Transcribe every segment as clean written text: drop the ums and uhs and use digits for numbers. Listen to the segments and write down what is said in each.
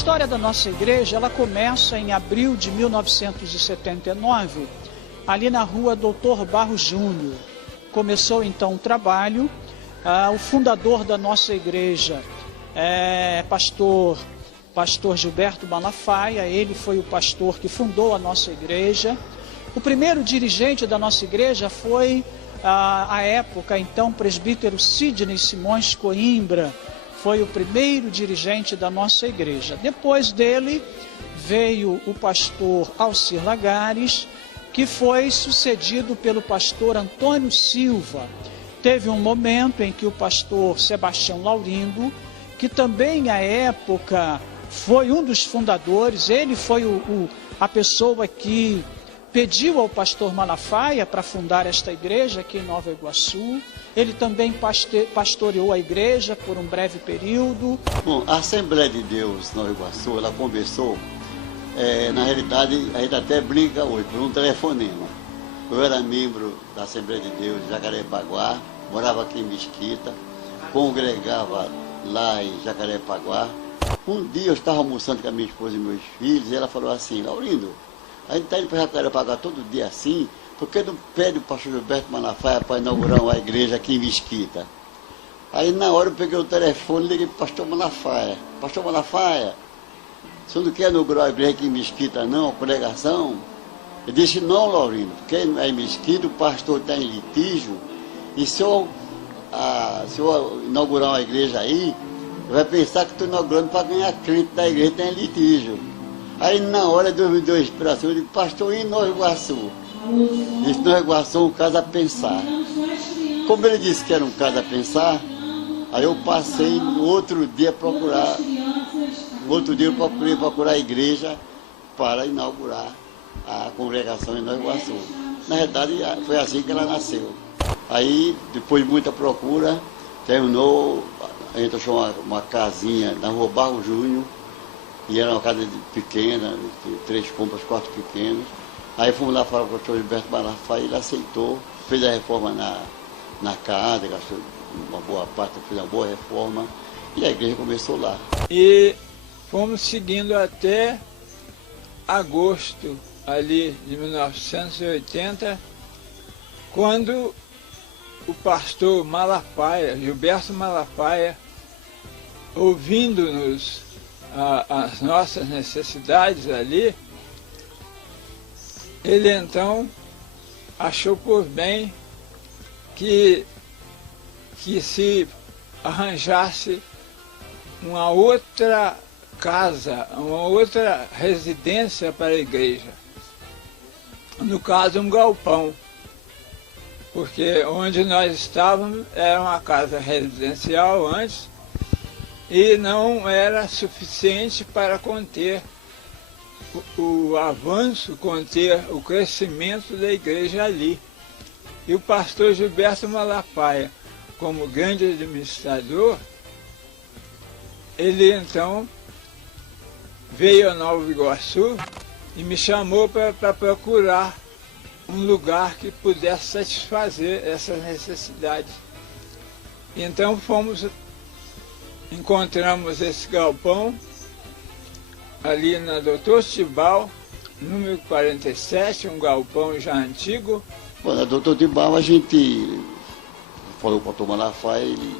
história da nossa igreja, ela começa em abril de 1979, ali na rua Doutor Barros Júnior. Começou então o trabalho. O fundador da nossa igreja é pastor Gilberto Malafaia. Ele foi o pastor que fundou a nossa igreja. O primeiro dirigente da nossa igreja foi, à época, então, presbítero Sidney Simões Coimbra. Foi o primeiro dirigente da nossa igreja. Depois dele veio o pastor Alcir Lagares, que foi sucedido pelo pastor Antônio Silva. Teve um momento em que o pastor Sebastião Laurindo, que também à época foi um dos fundadores, ele foi a pessoa que pediu ao pastor Malafaia para fundar esta igreja aqui em Nova Iguaçu. Ele também pastoreou a igreja por um breve período. Bom, a Assembleia de Deus Nova Iguaçu, ela começou, na realidade, a gente até brinca hoje, por um telefonema. Eu era membro da Assembleia de Deus de Jacarepaguá, morava aqui em Mesquita, congregava lá em Jacarepaguá. Um dia eu estava almoçando com a minha esposa e meus filhos, e ela falou assim: Laurindo, a gente está indo para Jacarepaguá todo dia assim, por que não pede o pastor Gilberto Malafaia para inaugurar uma igreja aqui em Mesquita? Aí na hora eu peguei o telefone e liguei para o pastor Malafaia. Pastor Malafaia, o senhor não quer inaugurar a igreja aqui em Mesquita não, a congregação? Ele disse: não, Laurindo, porque é em Mesquita, o pastor está em litígio, e se eu inaugurar uma igreja aí, vai pensar que estou inaugurando para ganhar crente da igreja, está em litígio. Aí na hora Deus me deu a inspiração, eu digo: pastor, e Nova Iguaçu? Isso Nova Iguaçu é um caso a pensar. Como ele disse que era um caso a pensar, aí eu passei no outro dia procurar, procurar a igreja para inaugurar a congregação em Nova Iguaçu. Na verdade, foi assim que ela nasceu. Aí, depois de muita procura, terminou, a gente achou uma casinha na rua Barro Júnior, e era uma casa pequena, 3 cômodos, 4 pequenos. Aí fomos lá falar com o pastor Gilberto Malafaia, ele aceitou, fez a reforma na casa, gastou uma boa parte, fez uma boa reforma, e a igreja começou lá. E fomos seguindo até agosto ali de 1980, quando o pastor Malafaia, Gilberto Malafaia, ouvindo-nos as nossas necessidades ali, ele então achou por bem que se arranjasse uma outra casa, uma outra residência para a igreja. No caso, um galpão, porque onde nós estávamos era uma casa residencial antes e não era suficiente para conter o avanço, conter o crescimento da igreja ali. E o pastor Gilberto Malafaia, como grande administrador, ele então veio a Nova Iguaçu e me chamou para procurar um lugar que pudesse satisfazer essas necessidades. Então encontramos esse galpão ali na Doutor Tibau, número 47, um galpão já antigo. Bom, na Doutor Tibau a gente falou para o pastor Malafaia, ele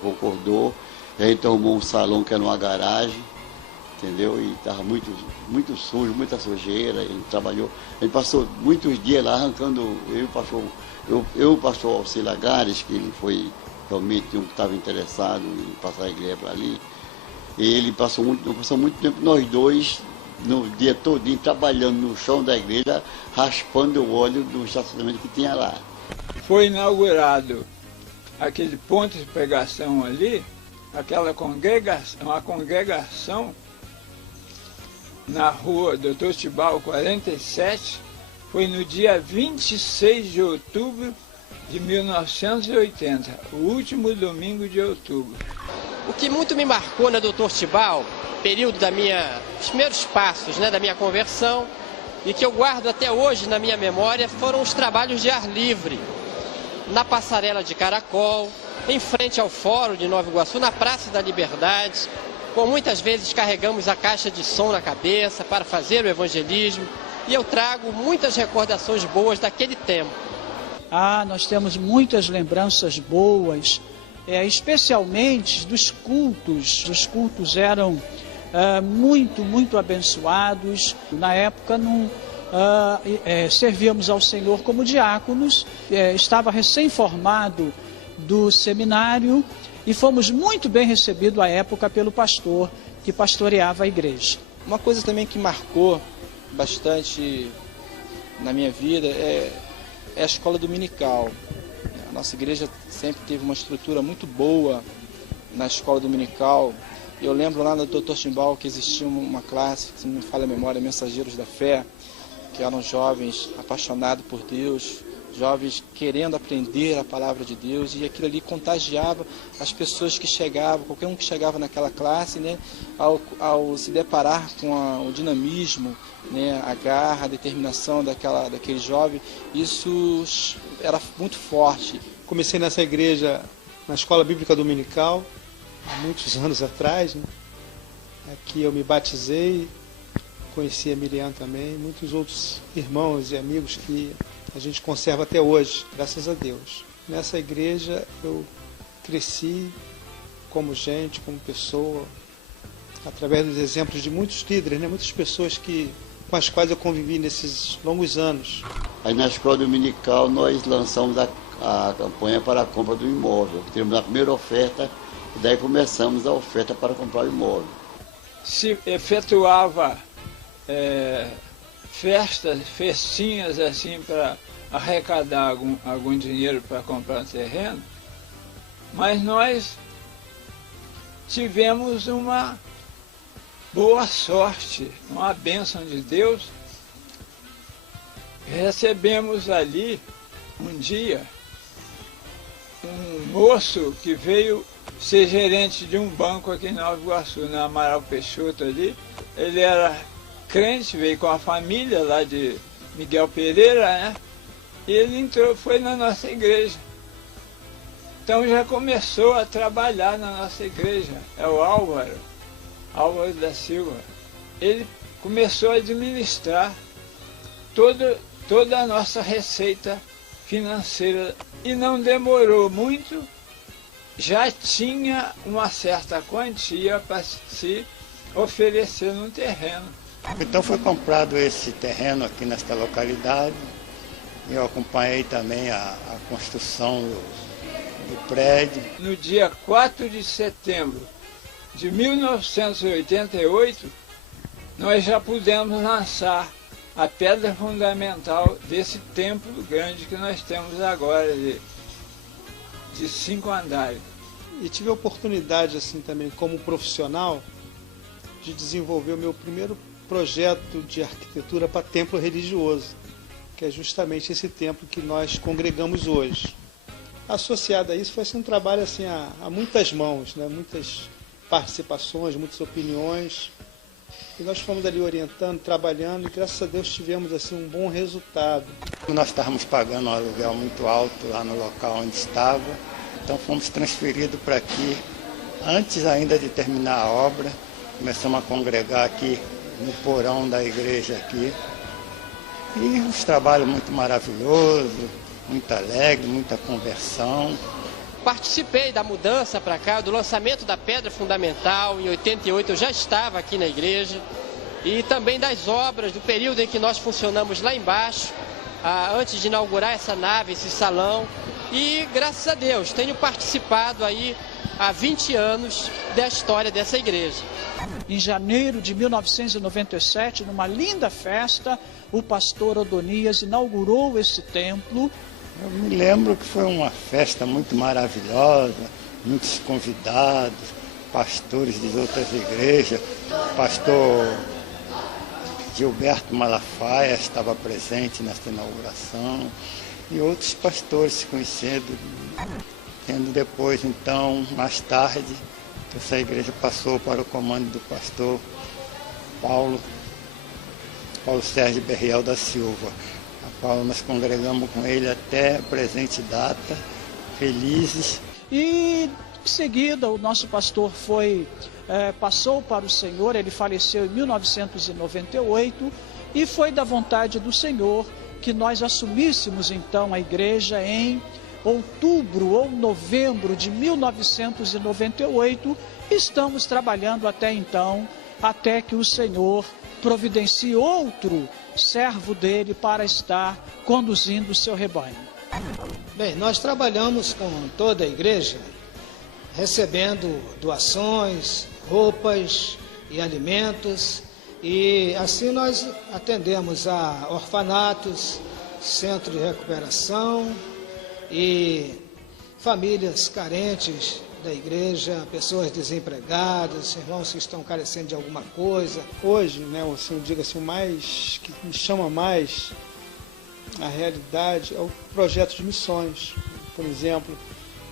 concordou, e a gente arrumou um salão que era uma garagem, entendeu? E estava muito sujo, muita sujeira, a gente trabalhou, a gente passou muitos dias lá arrancando, eu e o pastor Alcir Lagares, que ele foi realmente um que estava interessado em passar a igreja para ali, e ele passou muito tempo, nós dois, no dia todinho, trabalhando no chão da igreja, raspando o óleo do estacionamento que tinha lá. Foi inaugurado aquele ponto de pregação ali, aquela congregação, uma congregação na rua Doutor Tibau 47, foi no dia 26 de outubro de 1980, o último domingo de outubro. O que muito me marcou na Doutor Tibau, período dos primeiros passos, da minha conversão, e que eu guardo até hoje na minha memória, foram os trabalhos de ar livre, na passarela de caracol, em frente ao Fórum de Nova Iguaçu, na Praça da Liberdade, Por muitas vezes carregamos a caixa de som na cabeça para fazer o evangelismo e eu trago muitas recordações boas daquele tempo. Nós temos muitas lembranças boas, especialmente dos cultos. Os cultos eram muito abençoados. Na época servíamos ao Senhor como diáconos, estava recém-formado do seminário e fomos muito bem recebidos à época pelo pastor que pastoreava a igreja. Uma coisa também que marcou bastante na minha vida é a escola dominical. A nossa igreja sempre teve uma estrutura muito boa na escola dominical. Eu lembro lá no Dr. Timbal que existia uma classe, se não me falha a memória, Mensageiros da Fé, que eram jovens apaixonados por Deus, jovens querendo aprender a palavra de Deus, e aquilo ali contagiava as pessoas que chegavam, qualquer um que chegava naquela classe, né, ao se deparar com o dinamismo, né, a garra, a determinação daquele jovem, isso era muito forte. Comecei nessa igreja, na Escola Bíblica Dominical, há muitos anos atrás, né? Aqui eu me batizei, conheci a Miriam também, muitos outros irmãos e amigos que a gente conserva até hoje, graças a Deus. Nessa igreja eu cresci como gente, como pessoa, através dos exemplos de muitos líderes, né? Muitas pessoas com as quais eu convivi nesses longos anos. Aí na escola dominical nós lançamos a campanha para a compra do imóvel. Tivemos a primeira oferta e daí começamos a oferta para comprar o imóvel. Se efetuava festinhas assim para arrecadar algum dinheiro para comprar um terreno, mas nós tivemos uma boa sorte, uma bênção de Deus. Recebemos ali um dia um moço que veio ser gerente de um banco aqui em Nova Iguaçu, na Amaral Peixoto ali. Ele era crente, veio com a família lá de Miguel Pereira, né? E ele foi na nossa igreja. Então já começou a trabalhar na nossa igreja. É o Álvaro da Silva. Ele começou a administrar toda a nossa receita financeira e não demorou muito, já tinha uma certa quantia para se oferecer no terreno. Então foi comprado esse terreno aqui nesta localidade. Eu acompanhei também a construção do prédio. No dia 4 de setembro de 1988, nós já pudemos lançar a pedra fundamental desse templo grande que nós temos agora, de 5 andares. E tive a oportunidade, assim, também como profissional, de desenvolver o meu primeiro projeto de arquitetura para templo religioso, que é justamente esse templo que nós congregamos hoje. Associado a isso, foi assim, um trabalho assim, a muitas mãos, né? Muitas participações, muitas opiniões. E nós fomos ali orientando, trabalhando, e graças a Deus tivemos assim, um bom resultado. Nós estávamos pagando um aluguel muito alto lá no local onde estava, então fomos transferidos para aqui, antes ainda de terminar a obra. Começamos a congregar aqui no porão da igreja aqui. E uns trabalhos muito maravilhosos, muito alegre, muita conversão. Participei da mudança para cá, do lançamento da pedra fundamental. Em 88 eu já estava aqui na igreja. E também das obras, do período em que nós funcionamos lá embaixo, antes de inaugurar essa nave, esse salão. E graças a Deus tenho participado aí há 20 anos da história dessa igreja. Em janeiro de 1997, numa linda festa, o pastor Adonias inaugurou esse templo. Eu me lembro que foi uma festa muito maravilhosa, muitos convidados, pastores de outras igrejas. O pastor Gilberto Malafaia estava presente nesta inauguração e outros pastores se conhecendo. Tendo depois, então, mais tarde, essa igreja passou para o comando do pastor Paulo Sérgio Berriel da Silva, a qual nós congregamos com ele até a presente data, felizes. E em seguida o nosso pastor foi passou para o Senhor, ele faleceu em 1998, e foi da vontade do Senhor que nós assumíssemos então a igreja em outubro ou novembro de 1998. Estamos trabalhando até então, até que o Senhor providencie outro servo dele para estar conduzindo o seu rebanho. Bem, nós trabalhamos com toda a igreja, recebendo doações, roupas e alimentos, e assim nós atendemos a orfanatos, centro de recuperação e famílias carentes da igreja, pessoas desempregadas, irmãos que estão carecendo de alguma coisa. Hoje, né, assim, eu digo assim, o mais que me chama mais a realidade é o projeto de missões. Por exemplo,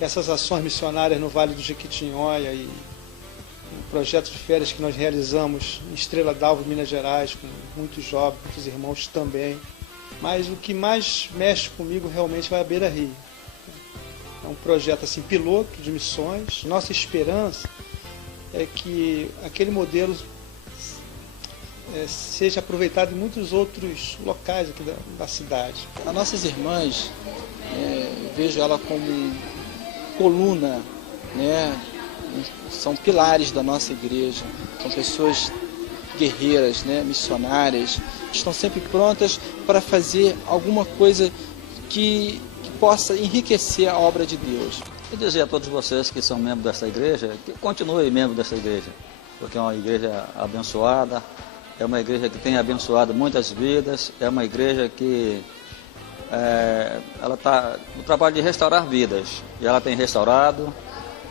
essas ações missionárias no Vale do Jequitinhonha e o projeto de férias que nós realizamos em Estrela d'Alva, Minas Gerais, com muitos jovens, muitos irmãos também. Mas o que mais mexe comigo realmente é a Beira Rio. É um projeto assim, piloto de missões. Nossa esperança é que aquele modelo seja aproveitado em muitos outros locais aqui da cidade. As nossas irmãs, vejo ela como coluna, né? São pilares da nossa igreja, são pessoas guerreiras, né? Missionárias, estão sempre prontas para fazer alguma coisa que possa enriquecer a obra de Deus. E dizer a todos vocês que são membros dessa igreja, que continuem membros dessa igreja, porque é uma igreja abençoada, é uma igreja que tem abençoado muitas vidas, é uma igreja que ela está no trabalho de restaurar vidas, e ela tem restaurado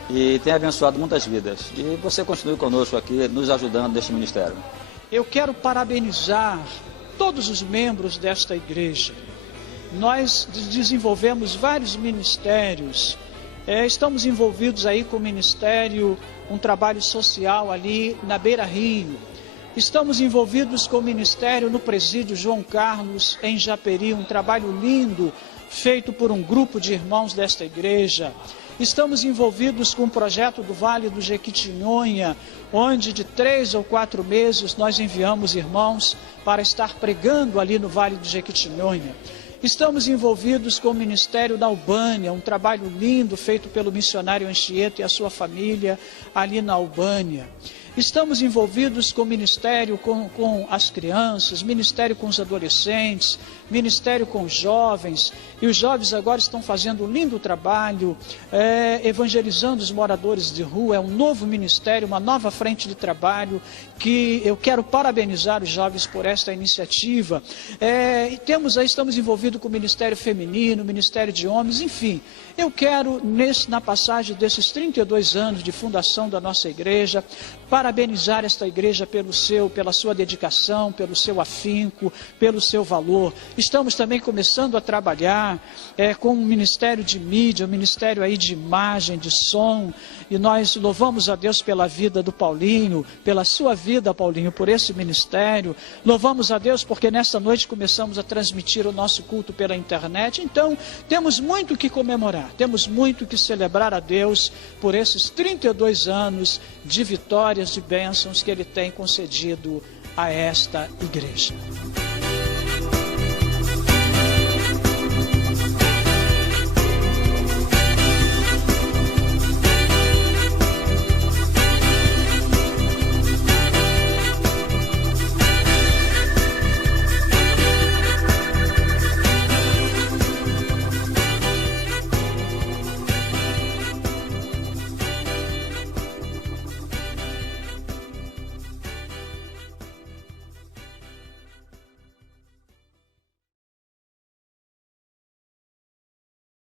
e tem abençoado muitas vidas. E você continue conosco aqui, nos ajudando neste ministério. Eu quero parabenizar todos os membros desta igreja. Nós desenvolvemos vários ministérios, estamos envolvidos aí com o ministério, um trabalho social ali na Beira Rio. Estamos envolvidos com o ministério no presídio João Carlos, em Japeri, um trabalho lindo, feito por um grupo de irmãos desta igreja. Estamos envolvidos com o projeto do Vale do Jequitinhonha, onde de 3 ou 4 meses nós enviamos irmãos para estar pregando ali no Vale do Jequitinhonha. Estamos envolvidos com o Ministério da Albânia, um trabalho lindo feito pelo missionário Anchieta e a sua família ali na Albânia. Estamos envolvidos com o ministério com as crianças, ministério com os adolescentes, ministério com os jovens, e os jovens agora estão fazendo um lindo trabalho, evangelizando os moradores de rua. É um novo ministério, uma nova frente de trabalho, que eu quero parabenizar os jovens por esta iniciativa. Estamos envolvidos com o ministério feminino, ministério de homens, enfim. Eu quero, na passagem desses 32 anos de fundação da nossa igreja, parabenizar esta igreja pela sua dedicação, pelo seu afinco, pelo seu valor. Estamos também começando a trabalhar com o ministério de mídia, o ministério aí de imagem, de som, e nós louvamos a Deus pela vida do Paulinho, pela sua vida, Paulinho, por esse ministério. Louvamos a Deus porque nesta noite começamos a transmitir o nosso culto pela internet. Então, temos muito que comemorar, temos muito que celebrar a Deus por esses 32 anos de vitórias, de bênçãos que Ele tem concedido a esta igreja.